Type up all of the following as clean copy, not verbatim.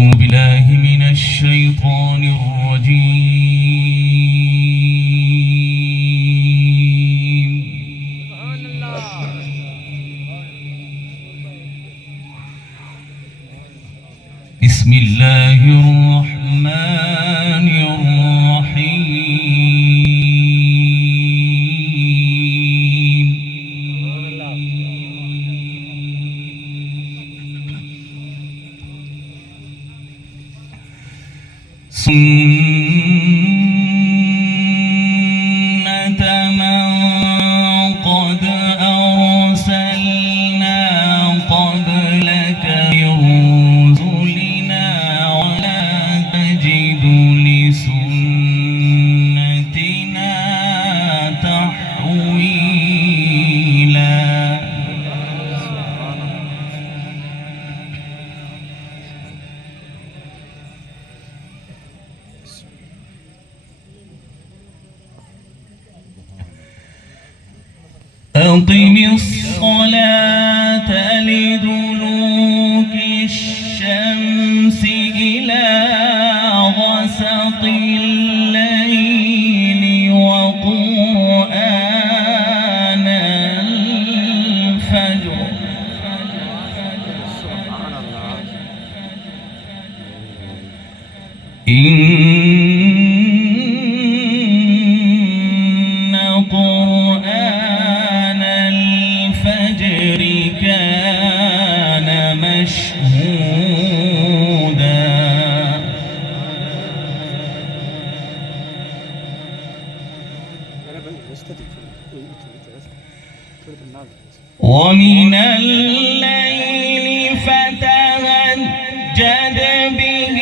أعوذ بالله من الشيطان الرجيم. بسم الله الرحمن الرحيم. سنة من قد أرسلنا قبلك من رسلنا ولا تجد لسنتنا تحويلا. أقم الصلاة لدلوك الشمس إلى غسق الليل وقرآن الفجر إن قرآن الفجر كان مشهودا. ومن الليل فتهجد به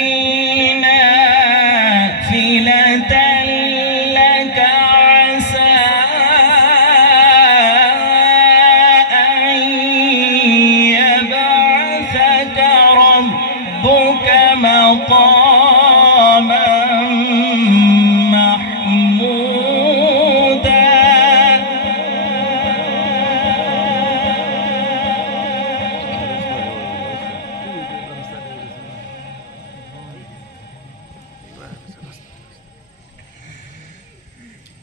نافلة لك عسى أن يبعثك ربك مقاما محمودا.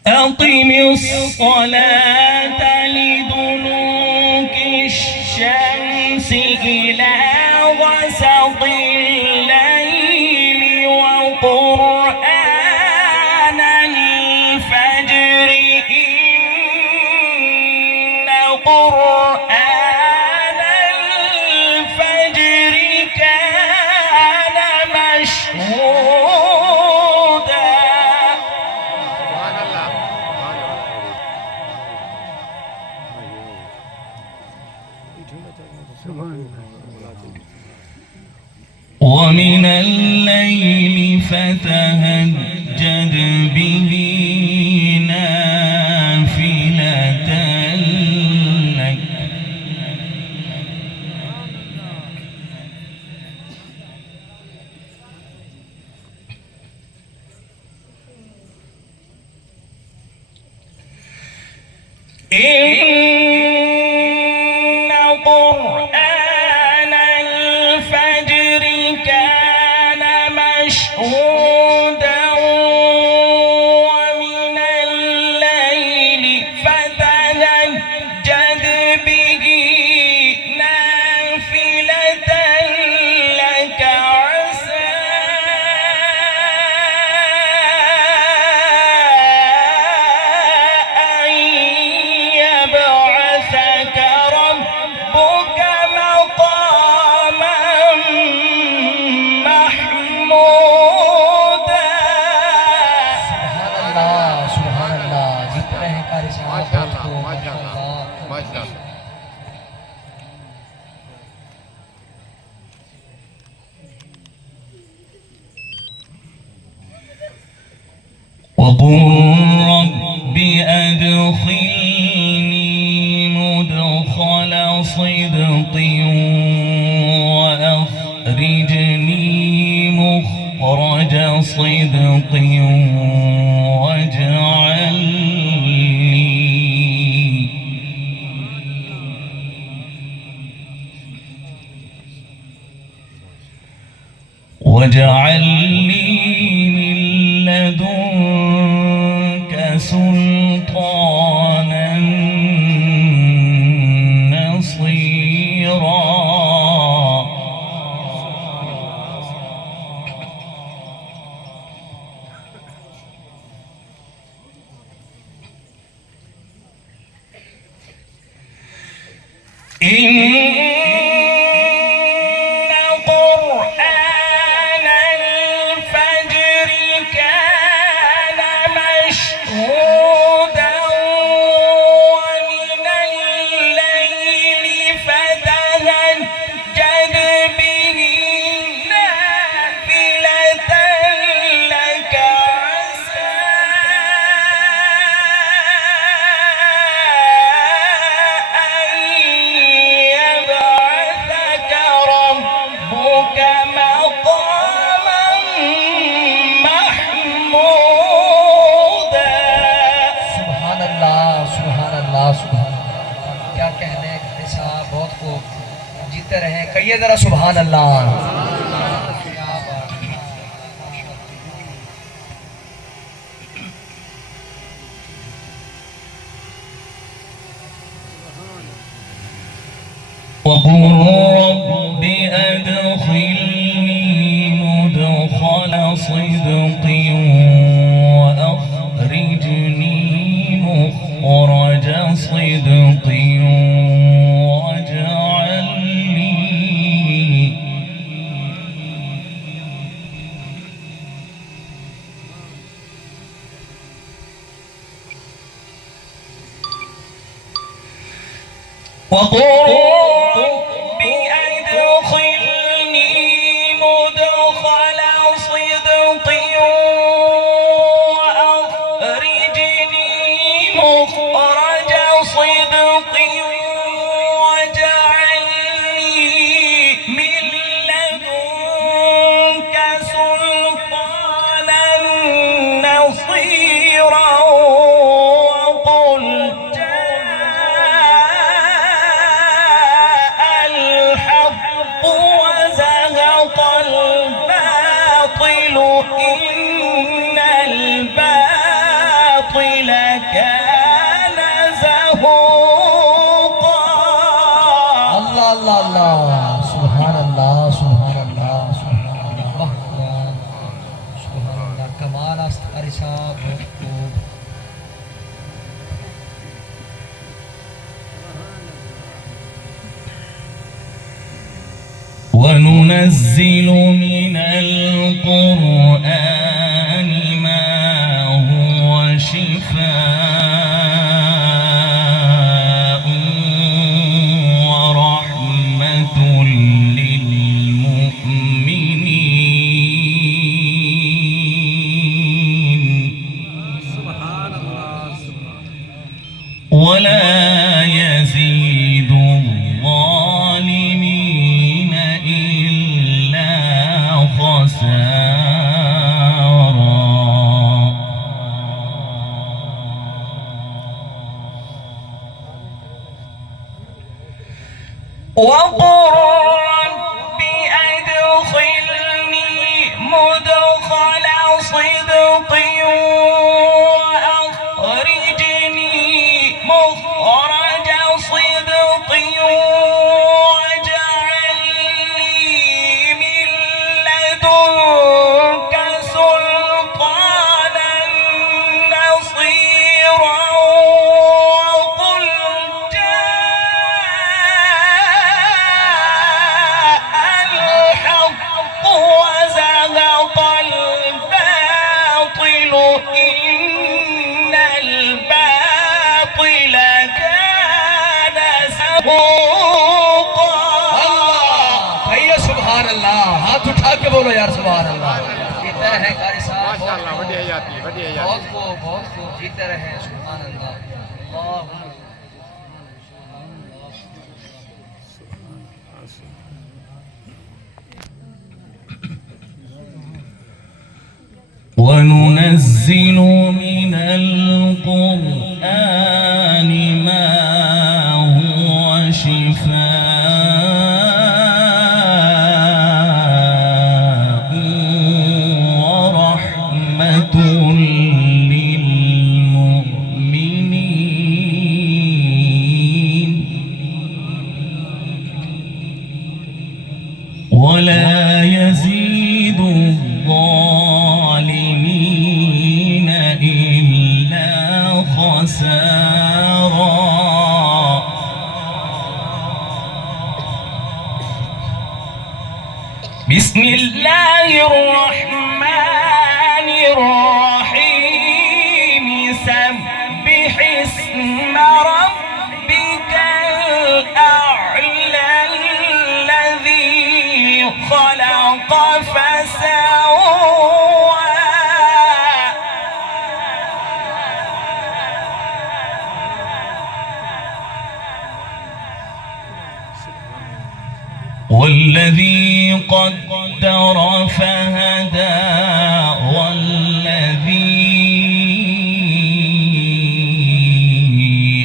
أقم الصلاة لدلوك الشمس إلى غسق الليل وقرآن الفجر إن قرآن الفجر كان مشهودا. ومن الليل فتهجد به نافلة لك إن قرآن الفجر كان مشهودا. ومن الليل فتهجد به نافلة لك عسى أن يبعثك ربك مقاما محمودا. سبحان الله जितने हैं कारी साहब माशाअल्लाह माशाअल्लाह माशाअल्लाह. وقل رب أدخلني مدخل صدق وأخرجني مخرج صدق واجعل لي واجعل لي من لدنك سلطانا نصيرا. إن قرآن الفجر كان مشهودا ومن الليل فتهجد به نافلة لك عسى أن يبعثك ربك مقاما محمودا. सुभान अल्लाह सुभान अल्लाह सुभान अल्लाह। क्या कहने हैं साहब, बहुत खूब, जीते रहे, कहिए जरा सुभान अल्लाह। क्या बात है। وقل رب أدخلني مدخل صدق وأخرجني مخرج صدق واجعل لي وقل رب أدخلني مدخل صدق وأخرجني مخرج صدق واجعل لي من لدنك سلطانا نصيرا. وقل الحق وزهق الباطل إن الباطل كان زهوقا. अल्लाह अल्लाह अल्लाह सुभान अल्लाह सुभान अल्लाह सुभान अल्लाह। वाह कुरान, सुभान अल्लाह, कमाल است कारी साहब, बहुत खूब। وننزل من القرآن ما هو شفاء ورحمة للمؤمنين ولا يزيد الظالمين إلا خسارا. وقل رب أدخلني مدخل صدق وأخرجني مخرج صدق واجعل لي من لدنك سلطانا نصيرا. وقل الحق وزهق الباطل إن الباطل كان زهوقا. भैया सुभान अल्लाह, हाथ उठा के बोलो यार सुभान अल्लाह। जीते रहे कारी साहब, माशाअल्लाह, बढ़िया जाती है, बढ़िया जाती है। बहुत खूब जीते रहे, सुभान अल्लाह। अल्लाह وننزل من القرآن ما هو شفاء ولا يزيد الظالمين إلا خسارا. بسم الله الرحمن الرحيم. سبح اسم ربك الأعلى الذي خلق فسوى والذي قدر فهدى والذي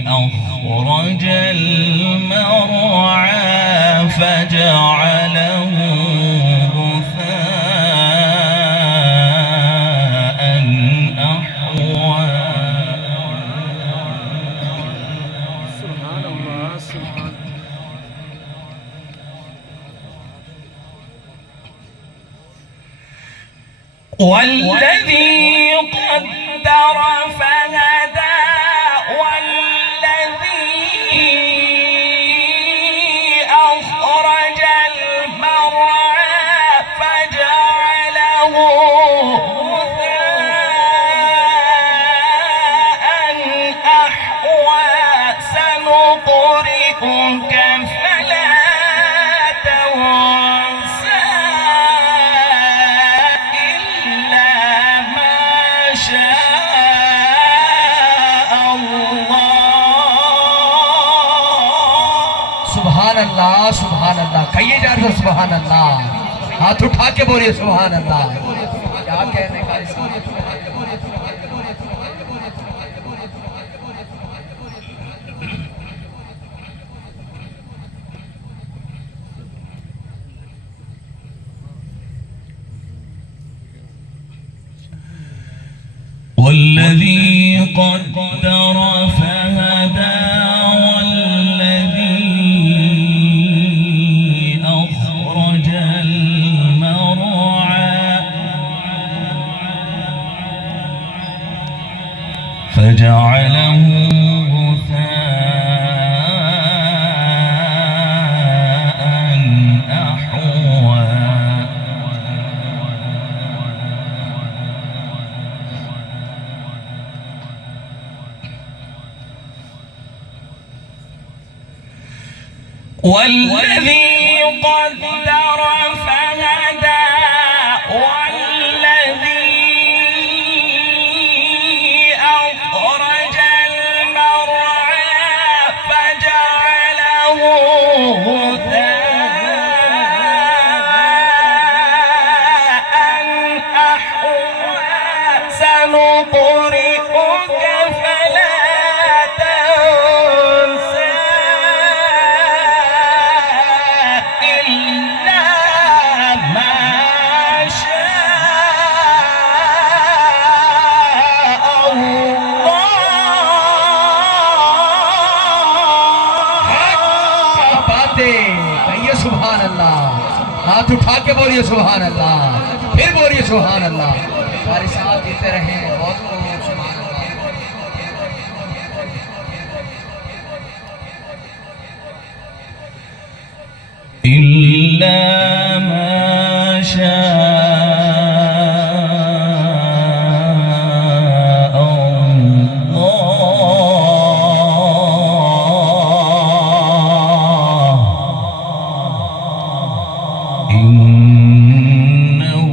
أخرج المرعى فجعله غثاء أحوى. سبحان الله سبحان والذي قدر فهدى والذي أخرج المرعى فجعله غثاء أحوى. سنقرئك فلا تنسى सुभान अल्लाह सुभान अल्लाह। कहिए जा रहे हो सुभान अल्लाह, हाथ उठा के बोलिए सुभान अल्लाह। क्या कहने का والذي قدر فهدى والذي أخرج المرعى فجعله غثاء أحوى. والذي قدر فهدى والذي أخرج المرعى فجعله غثاء أحوى. سنقرئك فلا تنسى إلا ما شاء الله. बातें कहिए सुभान अल्लाह, हाथ उठा के बोलिए सुभान अल्लाह, फिर बोलिए सुभान अल्लाह। हमारे साथ जीते रहे बहुत खूब सुभान अल्लाह। إلا ما شاء الله. إنه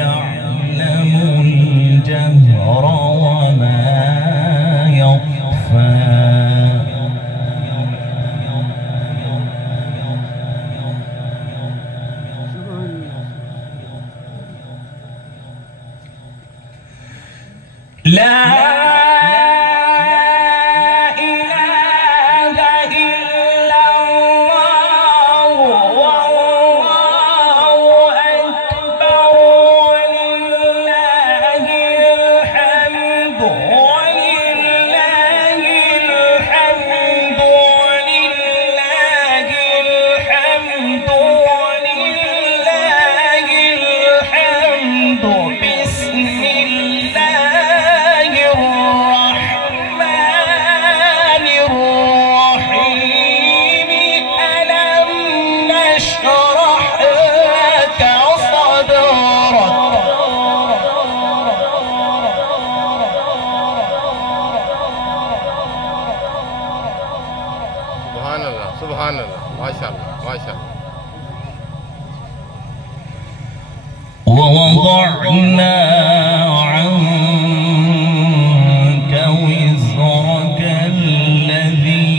يعلم الجهر وما يخفى. لا إله إلا الله والله أكبر ولله الحمد ولله الحمد ولله الحمد ولله ووضعنا عنك وزرك الذي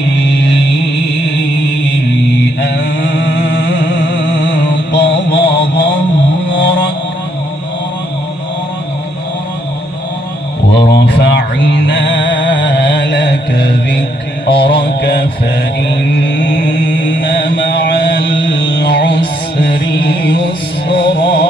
أنقض ظهرك ورفعنا لك ذكرك فإن مع العسر يسرا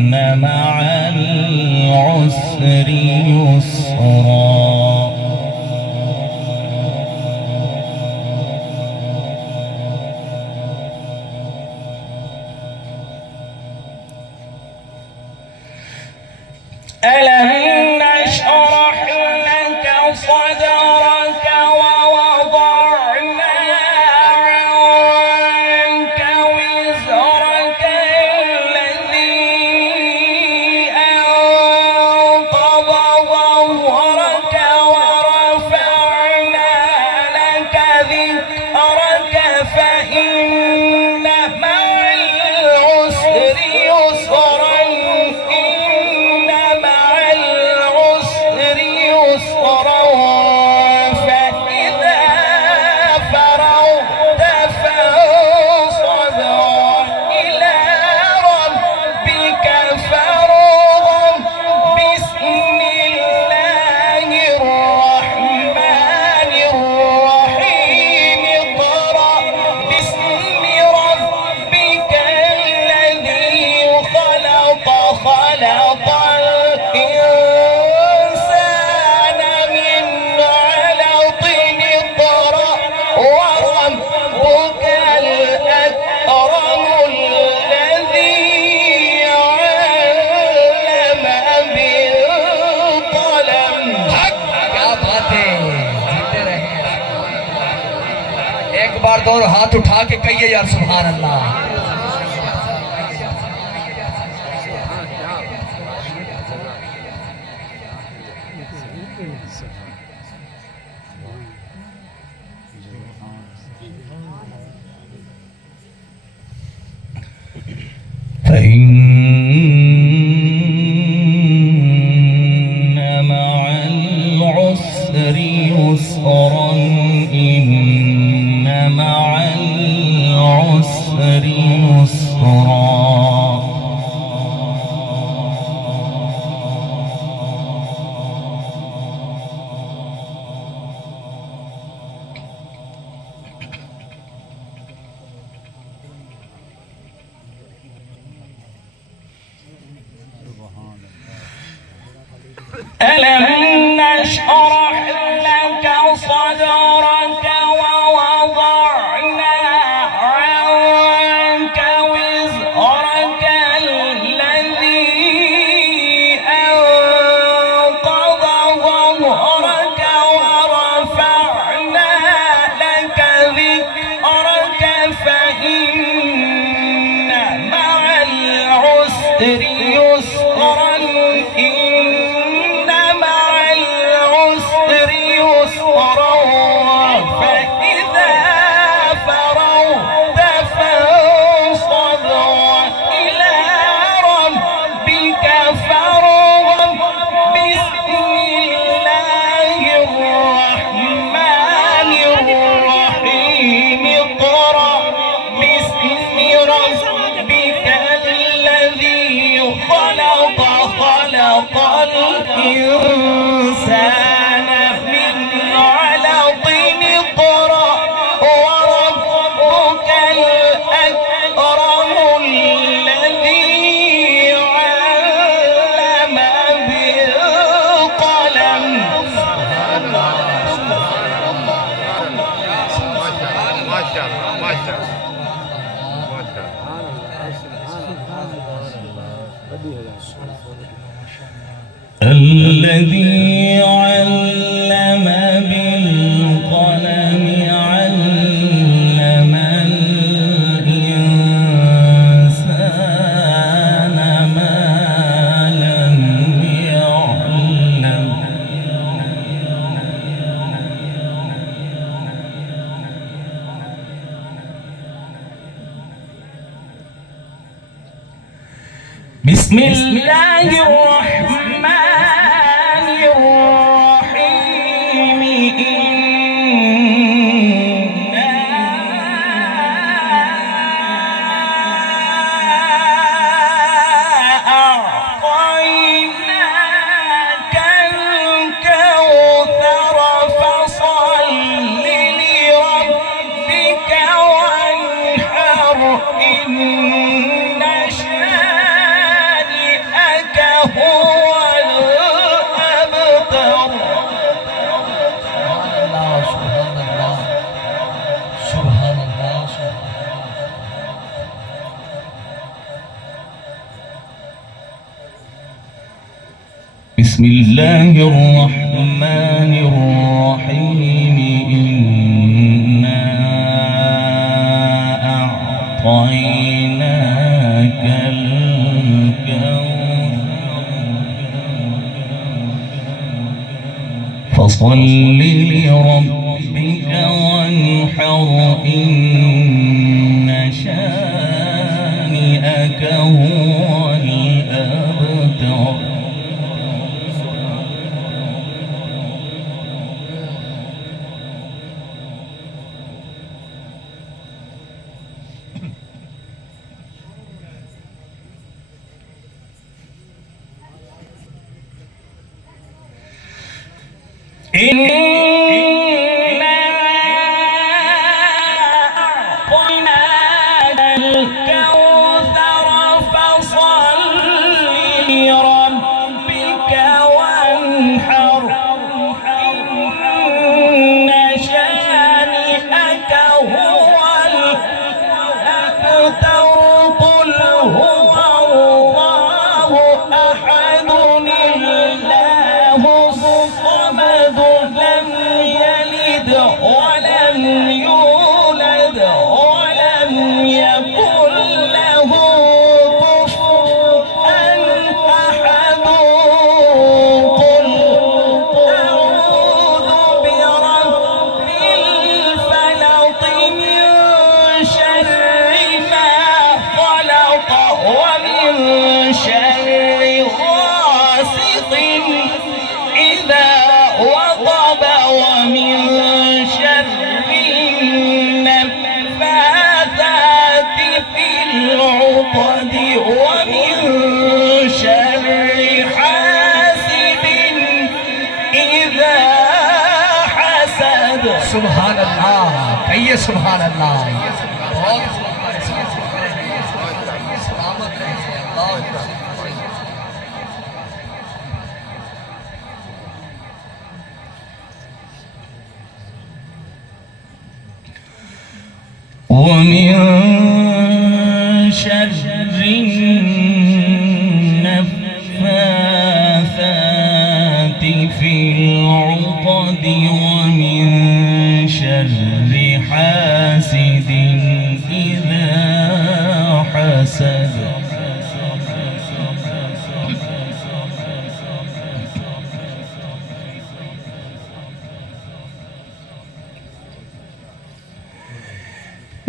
إن مع العسر يسرا ألم نشرح لك صدرك ووضعنا عنك وزرك الذي أنقض ظهرك ورفعنا لك ذكرك فإن مع العسر يسرا فإذا فرغت فانصب إلى ربك فارغب بسم الله الرحمن الرحيم اقرأ باسم ربك الذي خلق خلق الإنسان من علق اقرأ وربك الأكرم الذي علم بالقلم. क्या बात है, जीते रहे। एक बार दोनों हाथ उठा के कहिए यार सुभान अल्लाह। فإن مع العسر يسرا إن مع العسر يسرا ألم نشرح لك صدرك ووضعنا عنك وزرك الذي أنقض ظهرك ورفعنا لك ذكرك فإن مع العسر يسرا فإذا فرغت فانصب إلى ربك فارغب بسم الله الرحمن الرحيم اقرأ باسم ربك الذي خلق خلق الإنسان من علق اقرأ وربك الأكرم الذي علم بالقلم. الذي علم بالقلم علم الإنسان ما لم يعلم. بسم الله الرحمن الرحيم إنا أعطيناك الكوثر فصل لربك وانحر إن شانئك هو الأبتر. سبحان الله سبحان الله سبحان الله. بسم الله الرحمن الرحيم إنا أعطيناك الكوثر فصل لربك وانحر إن شانئك هو الأبتر. إنا أعطيناك الكوثر فصل لربك وانحر إن شانئك هو الأبتر. قل هو الله أحد الله الصمد لم يلد ولم يولد ولم يكن له كفوا أحد. قل أعوذ برب الفلق من شر ما خلق ومن شر غاسق إذا وقب ومن شر النفاثات في العقد ومن شر حاسد إذا حسد. سبحان اللہ کہیے سبحان اللہ. بہت سلامت رہے اللہ. ومن شر النفاثات في العقد ومن شر حاسد إذا حسد.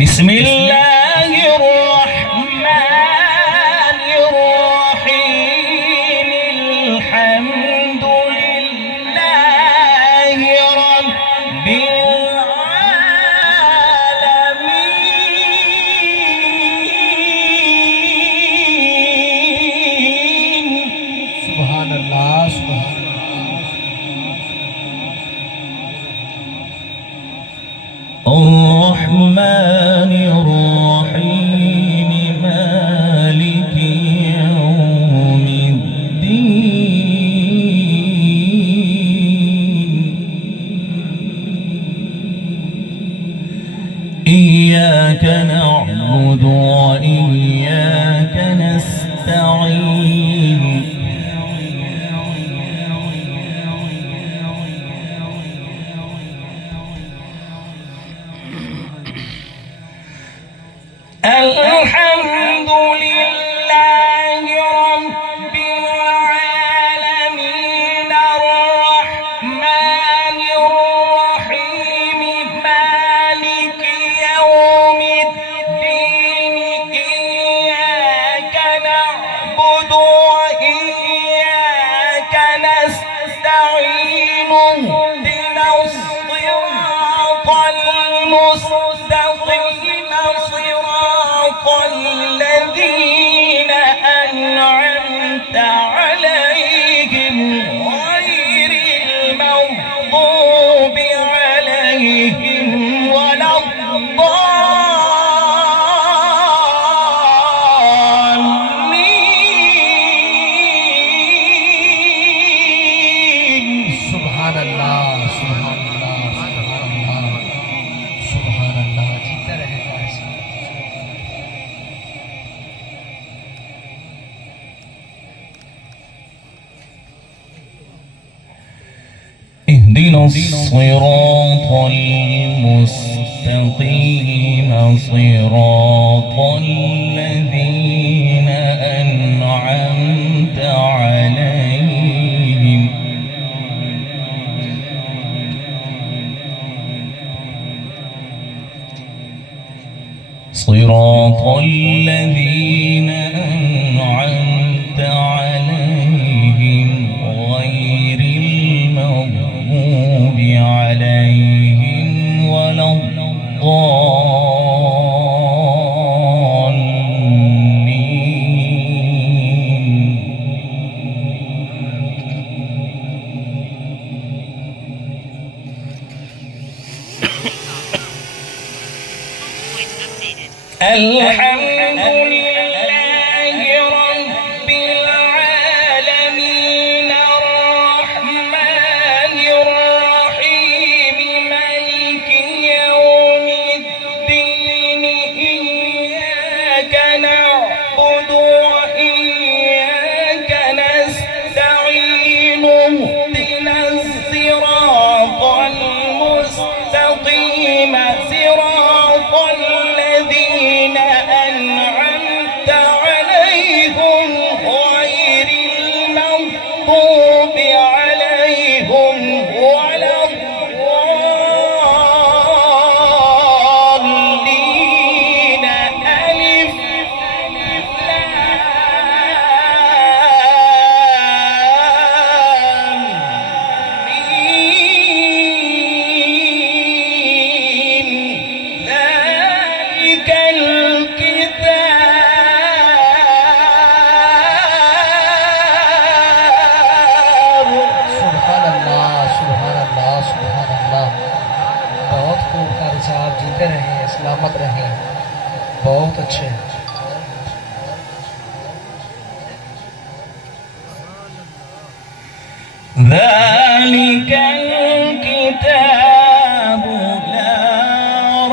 بسم الله الرحمن الرحيم الحمد لله رب العالمين. سبحان اللہ سبحان الرحمن الرحيم مالك يوم الدين. إياك نعبد وإياك نستعين. الحمد لله رب العالمين الرحمن الرحيم مالك يوم الدين. إياك نعبد اهدنا الصراط المستقيم صراط الذين أنعمت عليهم غير المغضوب عليهم ولا الضالين. सुभान अल्लाह, सुभान अल्लाह, सुभान अल्लाह, सुभान अल्लाह। जीते रहे भाई साहब। اهدنا الصراط المستقيم صراط الذين أنعمت عليهم صراط الذين أنعمت عليهم غير المغضوب عليهم ولا الحمد لله رب العالمين الرحمن الرحيم مالك يوم الدين إياك نعبد وإياك نستعين اهدنا الصراط المستقيم صراط الذين أنعمت عليهم غير المغضوب عليهم ولا الضالين. ألف لام ميم. ذلك الكتاب. सुभान अल्लाह, सुभान अल्लाह, सुभान अल्लाह। बहुत खूब कारी साहब, जीते रहें, सलामत रहें, बहुत अच्छे। ذلك الكتاب لا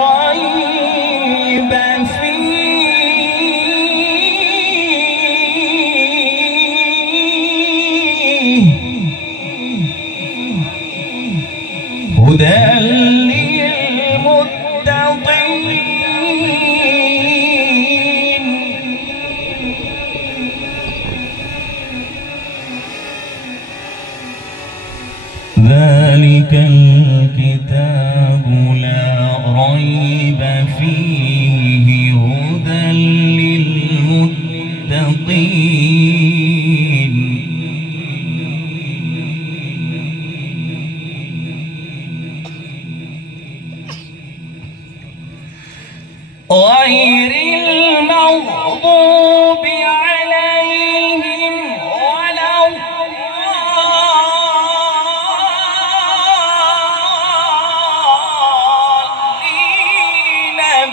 ريب فيه هدى للمتقين. ذلك الكتاب لا ريب فيه هدى للمتقين. غير المغضوب عليهم ولا الضالين.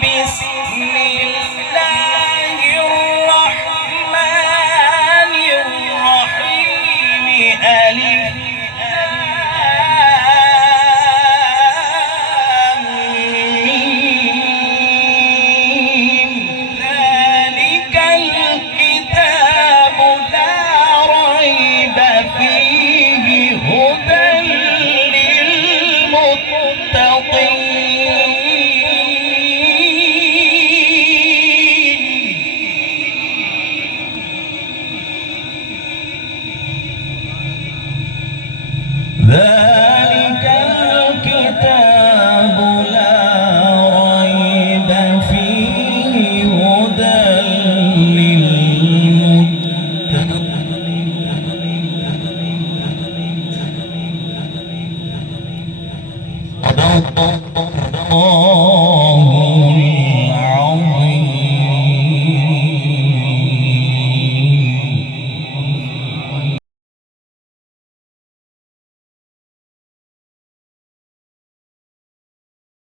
بسم